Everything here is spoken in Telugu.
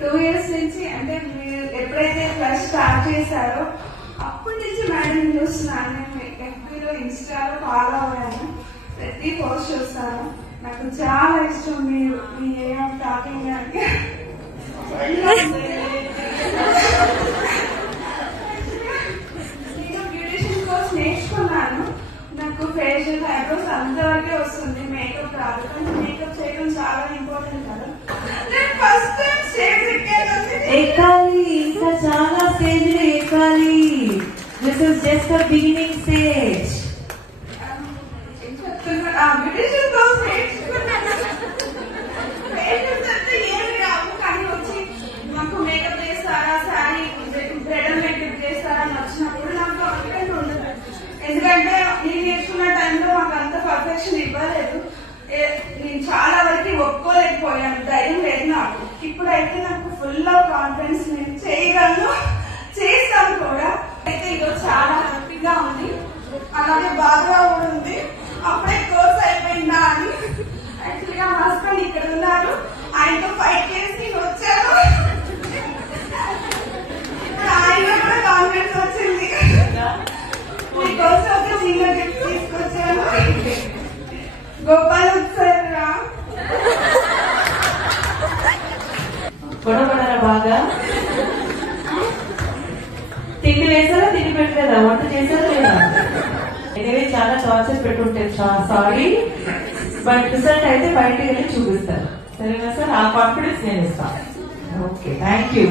2 years నుంచి అంటే మీరు ఎప్పుడైతే క్లాస్ స్టార్ట్ చేశారో అప్పటి నుంచి మేడం చూస్తున్నాను. నేను ఎఫ్బీలో ఇన్స్టాలో ఫాలో అయ్యాను, ప్రతి పోస్ట్ చూస్తాను. నాకు చాలా ఇష్టం మీరు మీ వే ఆఫ్ టాకింగ్ అంటే. నేను బ్యూటిషియన్ కోర్స్ నేర్చుకున్నాను. నాకు ఫేషియల్ ఐబ్రోస్ అంతవరకే వస్తుంది, మేకప్ రాదు. కానీ మేకప్ చేయడం చాలా ఇంపార్టెంట్ కదా. నేను ఫస్ట్ టైం స్టేజ్ ఎక్కాలి, ఇంకా చాలా స్టేజ్ ఎక్కాలి. This is just the beginning stage. Beautician course నేర్చుకున్నాను. ఫేషియల్స్ అంటే ఏమి రావు, కానీ వచ్చి నాకు మేకప్ చేస్తారా, శారీ బ్రైడల్ మేకప్ చేస్తారా అని వచ్చినప్పుడు నాకు కాన్ఫిడెంట్ ఉండదు. ఎందుకంటే నేను నేర్చుకున్న టైంలో మాకు అంత పర్ఫెక్షన్ ఇవ్వలేదు. నేను చాలా వరకు ఒప్పుకోలేకపోయాను, ధైర్యం లేదు నాకు. ఇప్పుడైతే నాకు ఫుల్ ఆఫ్ కాన్ఫిడెన్స్, నేను చేయగలను, చేస్తాను కూడా. అయితే ఈరోజు చాలా హ్యాపీగా ఉంది, అలాగే బాగా కూడా ఉంది. అప్పుడే కోర్స్ అయిపోయిందా అని. యాక్చువల్గా మా హస్బెండ్ ఇక్కడ ఉన్నారు, ఆయనతో ఫైట్ చేసి నేను వచ్చాను. ఇప్పుడు ఆయన కూడా కాన్ఫిడెన్స్ వచ్చింది. మీకోసం ఒక చిన్న గిఫ్ట్ తీసుకొచ్చాను. గోపాల్ సార్ గొడవపడారా బాగా? తిండి వేసారా, తిండి పెట్టలేదా, వంట చేశారా లేదా? ఎనివే చాలా టార్చర్ పెట్టుంటే సారీ, బట్ రిజల్ట్ అయితే బయటకు వెళ్ళి చూపిస్తారు. సరేనా సార్? ఆ కాన్ఫిడెన్స్ నేను ఇస్తాను. Okay, thank you.